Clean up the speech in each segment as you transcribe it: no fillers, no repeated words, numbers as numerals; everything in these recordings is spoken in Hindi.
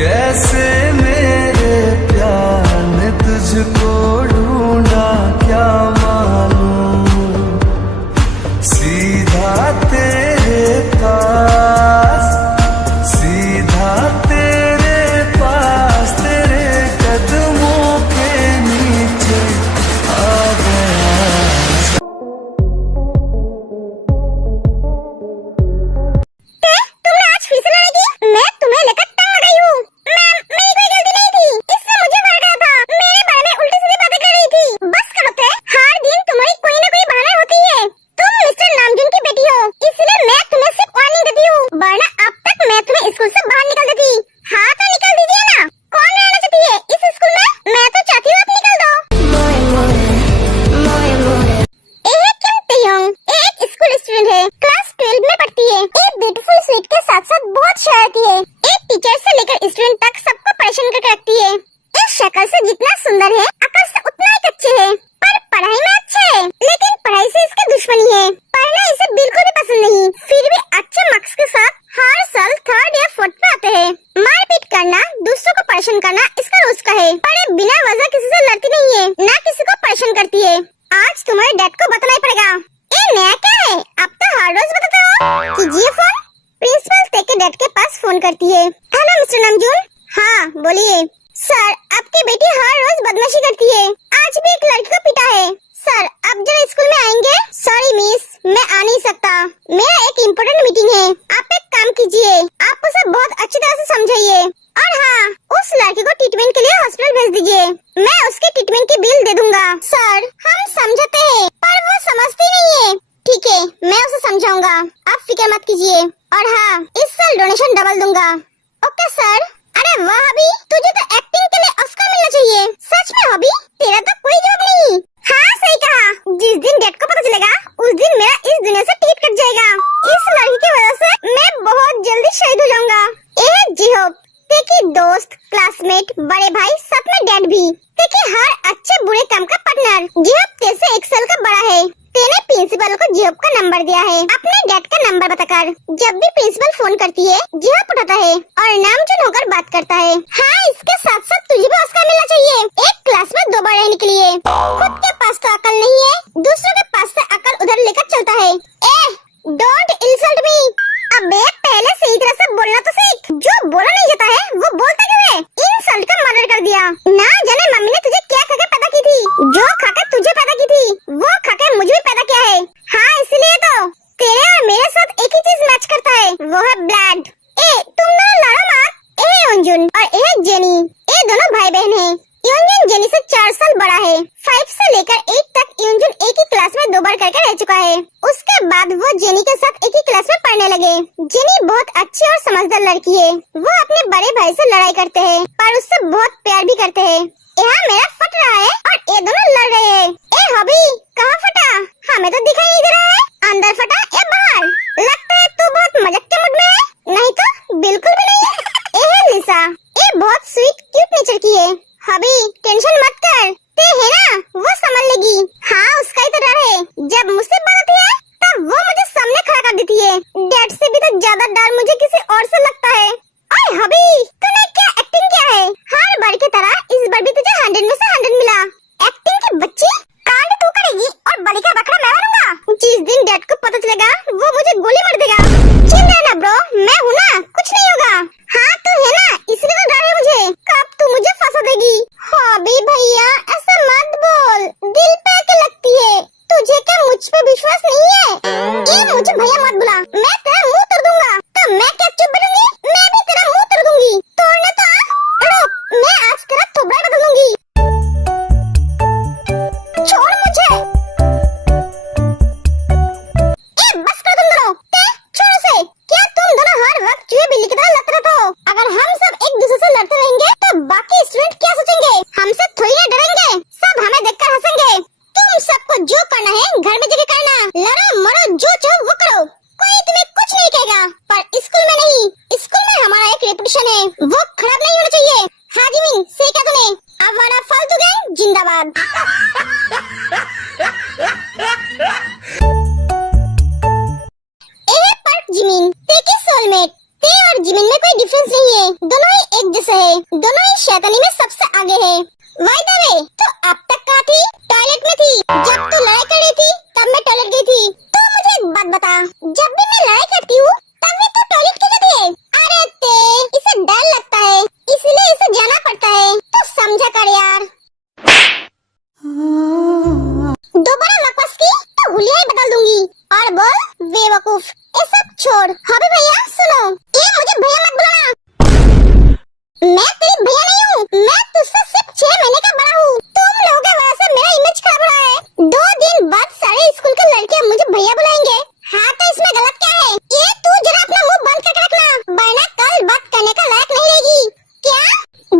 कैसे मेरे प्यार ने तुझको ढूंढा क्या मालूम, सीधा तेरे पास, सीधा तेरे पास, तेरे कदमों के नीचे आ गया। तुमने आज फिर से लड़ाई की? मैं तुम्हें लेकर तंग आ गई हूँ। मैम, मेरी कोई गलती नहीं थी, इससे मुझे मार गया था। मेरे बारे में उल्टी सीधी बातें कर रही थी। बस करो ते, हर दिन तुम्हारी कोई ना कोई बहाना होती है। तुम मिस्टर नामजून की बेटी हो, इसलिए मैं तुम्हें सिर्फ वार्निंग देती हूँ, वरना अब तक मैं तुम्हें स्कूल से बाहर निकल देती। हाँ तो निकल दीजिए ना। कौन रहना चाहती है इस स्कूल में? मैं तो चाहती हूँ आप निकल दो। किम तेयोंग एक स्कूल स्टूडेंट है, क्लास 12 में पढ़ती है। एक ब्यूटीफुल स्वीट के साथ साथ बहुत शरारती है। एक टीचर से लेकर स्टूडेंट तक सबको परेशान करके रखती है। इस शक्ल से जितना सुंदर है, अकल से उतना ही कच्चे है, पर पढ़ाई में अच्छे है। लेकिन पढ़ाई से इसकी दुश्मनी है, पढ़ना इसे बिल्कुल भी पसंद नहीं। फिर भी अच्छे मार्क्स के साथ हर साल 3rd या 4th पे आते हैं। मारपीट करना, दूसरों को परेशान करना इसका रोज का है, पर ये बिना वजह किसी से लड़ती नहीं है, ना किसी को परेशान करती है। आज तुम्हारे डैड को बताना ही पड़ेगा। ये नया क्या है? अब तो हर रोज बताते हो। कीजिए फोन। प्रिंसिपल ते के डैड के पास फोन करती है। Hello mister Namjoon. हाँ बोलिए। सर, आपकी बेटी हर रोज बदमाशी करती है, आज भी एक लड़की को पीटा है। सर, आप जरा स्कूल में आएंगे? सॉरी मिस, मैं आ नहीं सकता, मेरा एक इम्पोर्टेंट मीटिंग है। आप एक काम कीजिए, आप उसे बहुत अच्छी तरह से समझाइए, और हाँ, उस लड़की को ट्रीटमेंट के लिए हॉस्पिटल भेज दीजिए। मैं उसके ट्रीटमेंट की बिल दे दूंगा। सर, हम समझते हैं, पर वो समझती नहीं है। ठीक है, मैं उसे समझाऊंगा, आप फिक्र मत कीजिए। और हाँ, इस साल डोनेशन डबल दूंगा। Okay sir. अरे वाह हबी, तुझे तो एक्टिंग के लिए ऑस्कर मिलना चाहिए। सच में हबी, तेरा तो कोई जॉब नहीं। हाँ सही कहा, जिस दिन डैड को पता चलेगा उस दिन मेरा इस दुनिया से टिकट कट जाएगा। इस लड़की की वजह से मैं बहुत जल्दी शहीद हो जाऊंगा। ए जी होप, देखिए दोस्त, क्लासमेट, बड़े भाई, साथ में डैड भी, देखिए हर अच्छे बुरे काम का पार्टनर। जिहोप तेरे से 1 साल का बड़ा है। तेने प्रिंसिपल को जिहोप का नंबर दिया है, अपने डैड का नंबर बताकर। जब भी प्रिंसिपल फोन करती है, जिहोप उठाता है और नामजून होकर बात करता है। हाँ, इसके साथ साथ तुझे भी ऑस्कर मिलना चाहिए, एक क्लास में 2 बार रहने के लिए। खुद के पास तो अकल नहीं है, दूसरों के पास से अकल उधर लेकर चलता है। Don't insult me. अबे पहले सही तरह से बोलना तो सीख। जो बोला नहीं जाता है वो बोलता क्यों है? इंसल्ट का मर्डर कर दिया। ना जाने मम्मी ने तुझे क्या खाकर पैदा की थी। जो खाकर तुझे पैदा की थी, वो खाकर मुझे भी पैदा किया है। हाँ, इसलिए तो तेरे और मेरे साथ एक ही चीज मैच करता है, वो है ब्लड। तुम दोनों लड़ो मत। योंजुन और जेनी, ये दोनों भाई बहन है। योंजुन जेनी से 4 साल बड़ा है। 5 से लेकर 8 तक योंजुन एक ही क्लास में 2 बार करके रह चुका है। उसके बाद वो जेनी के साथ एक ही क्लास में पढ़ने लगे। जेनी बहुत अच्छी और समझदार लड़की है। वो अपने बड़े भाई से लड़ाई करते हैं, पर उससे बहुत प्यार भी करते हैं। यहाँ मेरा फट रहा है और ये दोनों लड़ रहे हैं। हबी, कहाँ फटा? हमें तो दिखाई नहीं दे रहा है। अंदर फटा या बाहर? लगता है तू बहुत मजाक के मूड में है। नहीं तो बिल्कुल भी नहीं। है लिसा, ये बहुत स्वीट क्यूट नेचर की है। हबी, टेंशन मत कर, ते है ना, वो संभाल लेगी। हाँ, उसका ही तो डर है। जब मुसीबत आती है तब वो मुझे सामने खड़ा कर देती है। डैड से भी तो ज्यादा डर मुझे किसी और से लगता है। ओए हबी, तूने क्या एक्टिंग किया है? हर बार की तरह इस बार भी तुझे 100 में से 100 मिला। एक्टिंग की बच्ची, कांड तू करेगी और बलि का बकरा मैं बनूंगा। जिस दिन डैड को पता चलेगा वो मुझे गोली मार देगा। चिल रहना ब्रो, मैं हूँ ना, कुछ नहीं होगा। हाँ तू है ना, इसलिए तो डर है मुझे। कब तू मुझे फंसा देगी? हबी भैया, ऐसा मत बोल, दिल पे आके लगती है। तुझे क्या मुझ पे विश्वास नहीं है? ये मुझे भैया मत बुला, मैं तेरा मुंह तोड़ दूंगा। तो मैं क्या चुप बैठूंगी? मैं भी तेरा मुंह तोड़ दूंगी। तोड़ने तो आ, रुक, मैं आज तेरा थोबड़ा बदल दूंगी। छोड़ मुझे। बस करो तुम दोनों, छोड़ो से। क्या तुम दोनों हर वक्त चूहे बिल्ली की तरह लड़ते रहते हो? अगर हम सब एक दूसरे से लड़ते रहेंगे तो बाकी स्टूडेंट क्या सोचेंगे? हमसे थोड़ी ना डरेंगे, सब हमें देखकर हंसेंगे। तुम सबको जो करना है घर में जाके करना, लड़ो मरो जो चाहो वो करो, कोई तुम्हें कुछ नहीं कहेगा। पर स्कूल में नहीं, स्कूल में हमारा एक रेपुटेशन है, वो खराब नहीं होना चाहिए। हाँ जिमिन, सही कहा तूने। अब वाला फालतू गैंग जिंदाबाद। जिमिन, ते की सोलमेट, ते और जिमिन में कोई डिफरेंस नहीं है, दोनों ही एक जैसे भैया सुनो, ये मुझे भैया मत बुलाना। मैं तेरी भैया नहीं हूँ, मैं तुझसे सिर्फ 6 महीने का बड़ा हूँ। तुम लोगों की वजह से मेरा इमेज खराब हो रहा है। 2 दिन बाद सारे स्कूल के लड़के मुझे भैया बुलाएंगे। हाँ तो इसमें गलत क्या है? ये तू जरा अपना मुंह बंद करके रखना, वरना कल बात करने का लायक नहीं रहेगी। क्या?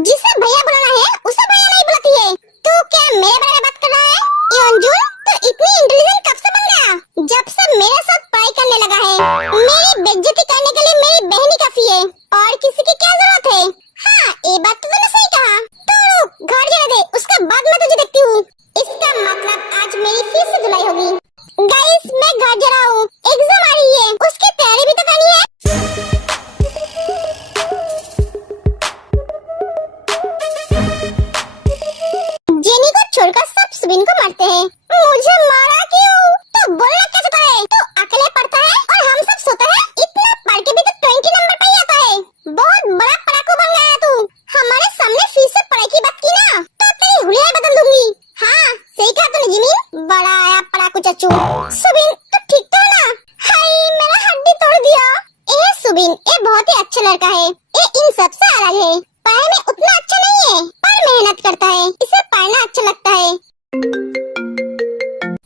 जिसे भैया बुलाना है उसे भैया नहीं बुलाती है? तू क्या मेरे बारे में बात कर रहा है? योंजुन तो इतनी इंटेलिजेंट कब से बन गया? जब से मेरे साथ पढ़ाई करने लगा है। मेरी बेइज्जती करने के लिए मेरी बहन ही काफी है, और किसी की क्या जरूरत है? हाँ ये बात तो तूने सही कहा। तो रुक, घर जाने दे, उसके बाद मैं तुझे देखती हूँ। इसका मतलब आज मेरी फिर से धुलाई होगी। गाइस मैं घर जा रहा हूँ, एग्जाम आ रही है, उसकी तैयारी भी तो करनी है। जेनी को छोड़कर सब सुबिन को मारते हैं। मुझे मारा क्यों? तो बोलना क्या चाहता है? तो अकेले पढ़ता है और हम सब सोते हैं? इतना पढ़ के भी तो 20 नंबर पे ही आता है। बहुत बड़ा पढ़ाकू बन गया है तू। हमारे सामने फिर से पढ़ाई की बात की ना तो तेरी हुलिया बदल दूंगी। हाँ सही कहा तूने जिमिन, बड़ा आया पढ़ाकू चच्चू। सुबिन तो ठीक तो है ना? हाय मेरा हड्डी तोड़ दिया। ए सुबिन ये बहुत ही अच्छा लड़का है, ये इन सब से अलग है। पढ़ाई में उतना अच्छा नहीं है पर मेहनत करता है, इसे पढ़ना अच्छा लगता है।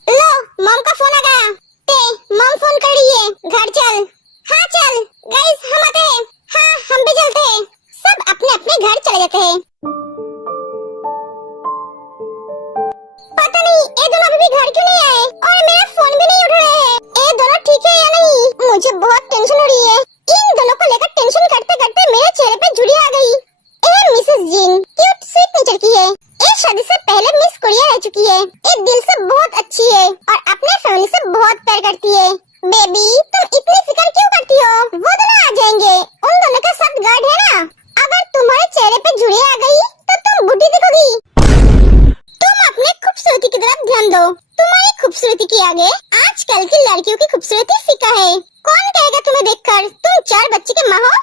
लो मॉम का फोन आ गया। ते मॉम फोन कर रही है, घर चल। हाँ चल। गाइस हम आते हैं। हाँ हम भी चलते हैं। सब अपने अपने घर चले जाते हैं। पता नहीं ये दोनों अभी भी घर क्यों नहीं आए और मेरा फोन भी नहीं उठा रहे हैं। ये दोनों ठीक है या नहीं? मुझे बहुत टेंशन हो रही है। इन दोनों को लेकर टेंशन करते करते मेरे चेहरे पे झुर्रियां आ गई। मिसेस जिन क्यूट स्वीट नेचर की है। ये शादी से पहले मिस कोरिया रह चुकी है। ये दिल से बहुत अच्छी है और अपने फैमिली से बहुत प्यार करती है। बेबी तुम इतनी फिक्र क्यों करती हो? वो दोनों आ जाएंगे, उन दोनों का साथ गार्ड है ना। अगर तुम्हारे चेहरे पे झुर्रियां आ गई तो तुम बुढ़ी दिखोगी। तुम अपने खूबसूरती की तरफ ध्यान दो। तुम्हारी खूबसूरती के आगे आजकल की लड़कियों की खूबसूरती फीका है। कौन कहेगा तुम्हें देखकर तुम 4 बच्चे के माँ हो?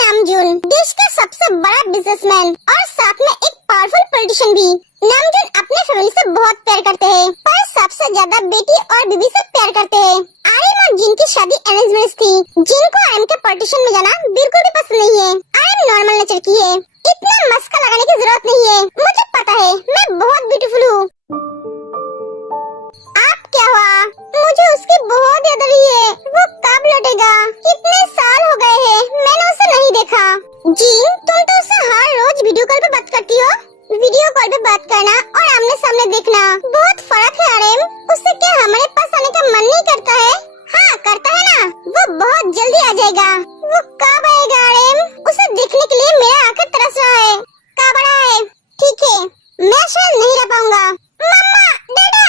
नामजून देश का सबसे बड़ा बिजनेसमैन और साथ में एक पावरफुल पॉलिटिशियन भी। नामजून अपने फैमिली से बहुत प्यार करते हैं पर सबसे ज्यादा बेटी और बीबी से प्यार करते हैं। आर्यन और जिन की शादी अरेंज मैरिज थी। जिन को आर्यन के पॉलिटिशियन में जाना बिल्कुल भी पसंद नहीं है। आर्यन नॉर्मल नेचर की है, इतना मस्का लगाने की जरूरत नहीं है। मुझे पता है मैं बहुत ब्यूटीफुल हूँ। आप क्या हुआ? मुझे उसकी बहुत याद आ रही है। वो कब लौटेगा? कितने साल हो गए हैं मैंने उसे नहीं देखा। जिन तुम तो उससे हर रोज वीडियो कॉल पे बात करती हो। वीडियो कॉल पे बात करना और आमने सामने देखना बहुत फर्क है आर्यन। उससे क्या हमारे पास आने का मन नहीं करता है? हाँ करता है ना, वो बहुत जल्दी आ जाएगा। वो कब आएगा आर्यन? उसे देखने के लिए मेरा आंखें तरस रहा है। कब आ रहा है? ठीक है मैं शायद नहीं रह पाऊंगा। मम्मा डैडा।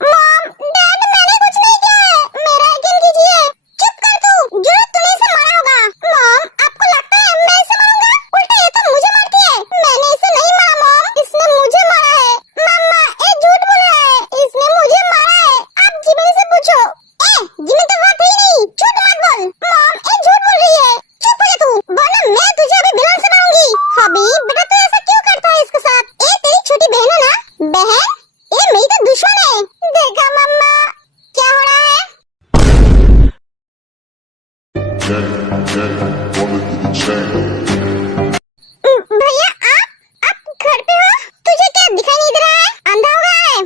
मॉम डैड मैंने कुछ नहीं किया है, मेरा यकीन कीजिए। चुप कर तू, जरूर तूने इसे मारा होगा। मॉम आपको लगता है मैं इसे मारूंगा? उल्टा ये तो मुझे मारती है। मैंने इसे नहीं मारा मॉम, इसने मुझे मारा है। मम्मा ये झूठ बोल रहा है, इसने मुझे मारा है। आप जिमिन से पूछो। जिमिन तो वहाँ थी नहीं, झूठ मत बोल। मॉम ये झूठ बोल रही है। चुप हो जा तू, वरना मैं तुझे अभी बिलन से मारूंगी। हबी बेटा तू ऐसा क्यों करता है इसके साथ? ये तेरी छोटी बहन है ना? बहन? ये मेरी तो दुश्मन है। देखा मम्मा क्या हो रहा है? भैया आप घर पे हो? तुझे क्या दिखाई नहीं दे रहा है? अंधा हो गया है?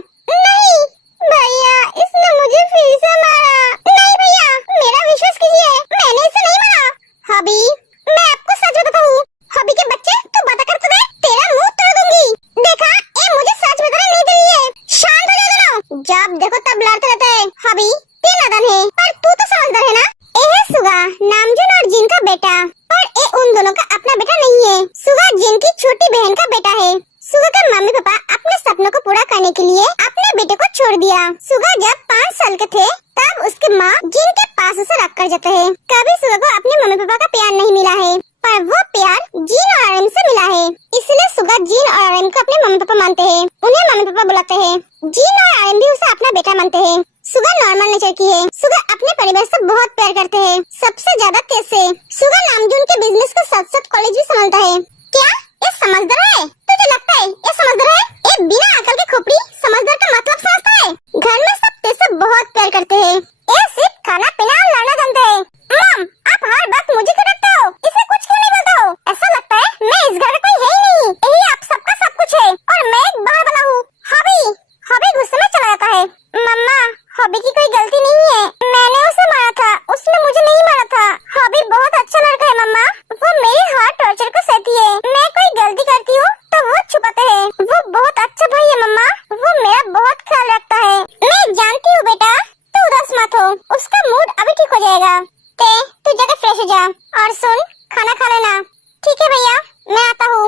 नहीं भैया इसने मुझे फिर से मारा। नहीं भैया मेरा विश्वास कीजिए, मैंने इसे नहीं मारा। हबी मैं आपको सच बताता हूँ। हबी के बच्चे तू बता कर तुझे तेरा मुंह तोड़ दूंगी। देखा ये मुझे सच बताने नहीं दे रही है। शांत हो जाओ दोनों, जब देखो तब लड़ते रहते हैं। हबी ते नादान है पर तू तो समझदार है ना। ये है सुगा, नामजून और जिन का बेटा, पर ये उन दोनों का अपना बेटा नहीं है। सुगा जिन की छोटी बहन का बेटा है। सुगा का मम्मी पापा अपने सपनों को पूरा करने के लिए अपने बेटे को छोड़ दिया। सुगा जब 5 साल के थे तब उसकी माँ जिन के पास उसे रख कर जाते हैं। कभी सुगा को अपने मम्मी पापा का प्यार नहीं मिला है पर वो प्यार जिन और आर्यन से मिला है। इसलिए सुगा जिन और आर्यन को अपने मम्मी पापा मानते हैं, उन्हें मम्मी पापा बुलाते हैं। जिन और आर्यन भी उसे अपना बेटा मानते हैं। सुगा नॉर्मल नेचर की है। सुगा अपने परिवार से बहुत प्यार करते हैं, सबसे ज्यादा तेज से। सुगा नामजून के बिजनेस के साथ साथ कॉलेज भी संभालता है। क्या ये समझदार है? तुझे लगता है ये समझदार है? ये बिना अकल के खोपड़ी समझदार का मतलब समझता है? घर में सब तेज से बहुत प्यार करते हैं। ये सिर्फ खाना पीना और लड़ना जानते हैं। मम, आप हर वक्त मुझे क्यों रखते हो? इसे कुछ क्यों नहीं बोलते हो? ऐसा लगता है मैं इस घर का कोई है ही नहीं। यही आप सबका सब कुछ है और मैं एक बाहर वाला हूँ। हॉबी गुस्से में चला जाता है। मम्मा, हॉबी की कोई गलती नहीं है। मैंने उसे मारा था, उसने मुझे नहीं मारा था। हॉबी बहुत अच्छा लड़का है मम्मा। वो मेरे हर टॉर्चर को सहती है। मैं कोई गलती करती हूँ तो वो छुपाते हैं। वो बहुत अच्छा भाई है मम्मा। वो मेरा बहुत ख्याल रखता है। मैं जानती हूँ बेटा, तू उदास मत हो। उसका मूड अभी ठीक हो जाएगा। तू जाकर फ्रेश हो जा और सुन, खाना खा लेना। ठीक है भैया, मैं आता हूँ।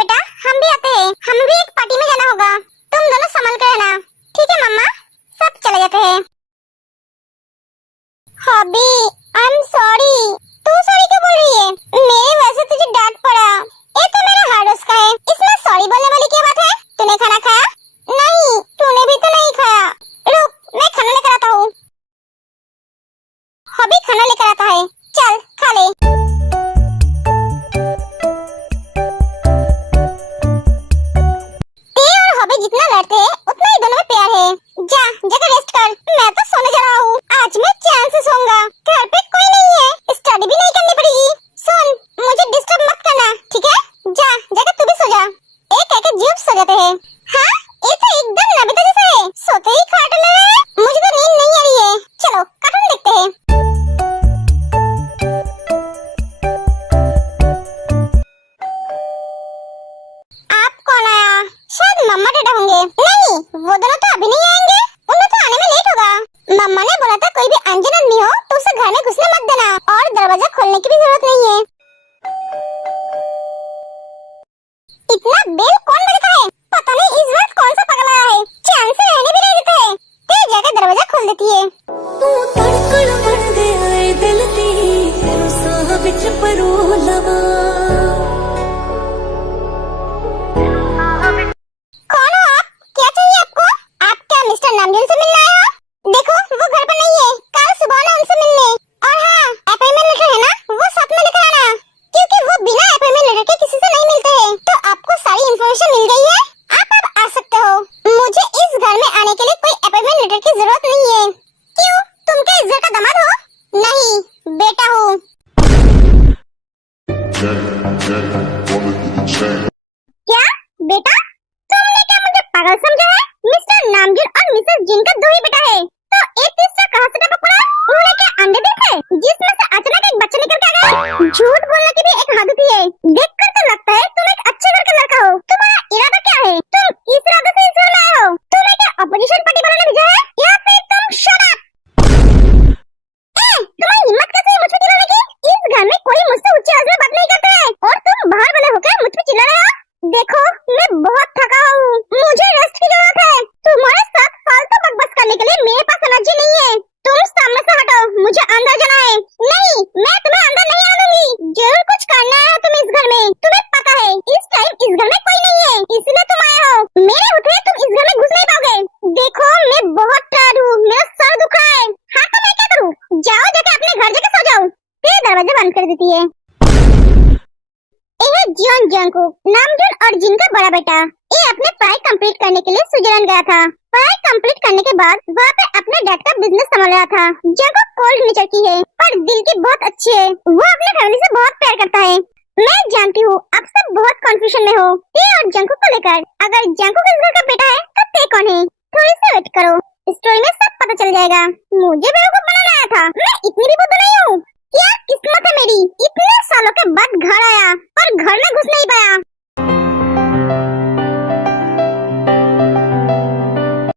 बेटा, हम भी आते हैं। हमें भी एक पार्टी में जाना होगा। तुम दोनों संभल कर रहना। ठीक है मम्मा, सब चले जाते हैं। Hobby, I am sorry. तू सॉरी क्यों बोल रही है? मेरी वजह से तुझे डांट पड़ा। ये तो मेरा हर रोज का है, इसमें सॉरी बोलने वाली क्या बात है? तूने खाना खाया? नहीं, तूने भी तो नहीं खाया। रुक, मैं खाना लेकर आता हूँ। हॉबी खाना लेकर आता है, चल खा ले। ते और हॉबी जितना लड़ते हैं उतना ही दोनों में प्यार है। जाकर रेस्ट कर। मैं तो सोने जा रहा हूँ। आज मैं चैन से सोऊंगा। घर पे कोई नहीं है, स्टडी भी नहीं करनी पड़ेगी। सुन, मुझे डिस्टर्ब मत करना, ठीक है? जाकर तू भी सो जा। एक एक जीव सो जाते हैं। हाँ, ये तो एकदम नबिता जैसा है। सोते ही कार्टून ले रहे हैं। मुझे तो नींद नहीं आ रही है। चलो कार्टून देखते हैं। आप कौन आया? शायद मम्मा डैडा होंगे। नहीं, वो दोनों तो अभी नहीं आएंगे। उन्हें तो आने में लेट होगा। मम्मा ने बोला था कोई भी अनजान आदमी हो तो उसे घर में घुसने मत देना और दरवाजा खोलने की भी जरूरत नहीं है। इतना बेल कौन बजता है? पता नहीं इस वक्त कौन सा पगला आया है। चैन से रहने भी नहीं देते हैं। तेज जाकर दरवाजा खोल देती है। तू धड़कन बन गया है दिल दी, तेरे साह विच परोलवा। कौन हो आप? क्या चाहिए आपको? आप क्या मिस्टर नामजून से मिलने आए हो? देखो, वो घर पर नहीं है। कल सुबह ना उनसे मिलने। और हाँ, अपॉइंटमेंट लेटर है ना, वो साथ में लेकर आना, क्योंकि वो बिना अपॉइंटमेंट लेटर के किसी से नहीं मिलते हैं। तो आपको सारी इन्फॉर्मेशन मिल गई है। आप अब आ सकते हो। मुझे इस घर में आने के लिए कोई अपॉइंटमेंट लेटर की जरूरत नहीं है। क्यों, तुम क्या इस घर का दामाद हो? नहीं, बेटा हूँ। क्या बेटा? तुमने क्या मुझे पागल समझा है? मिस्टर नामजून और मिसेस जिन का दो ही बेटा है, तो एक तीसरा कहाँ से टपक पड़ा? उन्होंने क्या अंडे देखे जिसमें से अचानक एक बच्चा निकल के आ गया? झूठ बोलने की भी एक हद होती है। देखकर तो लगता है तुम एक अच्छे घर का लड़का हो। तुम्हारा इरादा क्या है? तुम किस इरादे से इस घर में आए हो? तुम्हें क्या अपोजिशन पार्टी वालों ने भेजा है या फिर तुम शट अप? तुम्हारी हिम्मत कैसे है मुझ पे चिल्लाने की? इस घर में कोई मुझसे ऊंची आवाज में बात नहीं करता है और तुम बाहर वाले होकर मुझ पे चिल्ला रहे हो। देखो, मैं बहुत थका हूँ, मुझे रेस्ट की जरूरत है। तुम्हारे साथ फालतू बकबक करने के लिए मेरे पास एनर्जी नहीं है। तुम सामने से हटो, मुझे अंदर जाना है। नहीं, मैं तुम्हें अंदर नहीं आने दूंगी। जरूर कुछ करना है तुम इस घर में। तुम्हें पता है इस टाइम इस घर में कोई नहीं है, इसलिए तुम आए हो। मेरे उठे तुम इस घर में घुस नहीं पाओगे। देखो, मैं बहुत टायर्ड हूँ, मेरा सर दुख रहा है। हाँ, तो मैं क्या करूँ? जाओ, जाके अपने घर जाके सो जाओ। फिर दरवाजा बंद कर देती है। जियोन जंगकुक, नामजून और जिन का बड़ा बेटा, ये अपने पढ़ाई कंप्लीट करने के लिए स्विट्जरलैंड गया था। पढ़ाई कंप्लीट करने के बाद वहाँ पे अपने डैड का बिजनेस संभाल रहा था। जंगकुक कोल्ड नेचर की है पर दिल की बहुत अच्छी है। वो अपने फैमिली से बहुत प्यार करता है। मैं जानती हूँ आप सब बहुत कंफ्यूजन में हो ते और जंगकुक को लेकर। अगर जंगकुक इस घर का बेटा है तो ते कौन है? थोड़ी सी वेट करो, स्टोरी में सब पता चल जाएगा। मुझे बेवकूफ बनाना आया था, मैं इतनी भी बुद्धू नहीं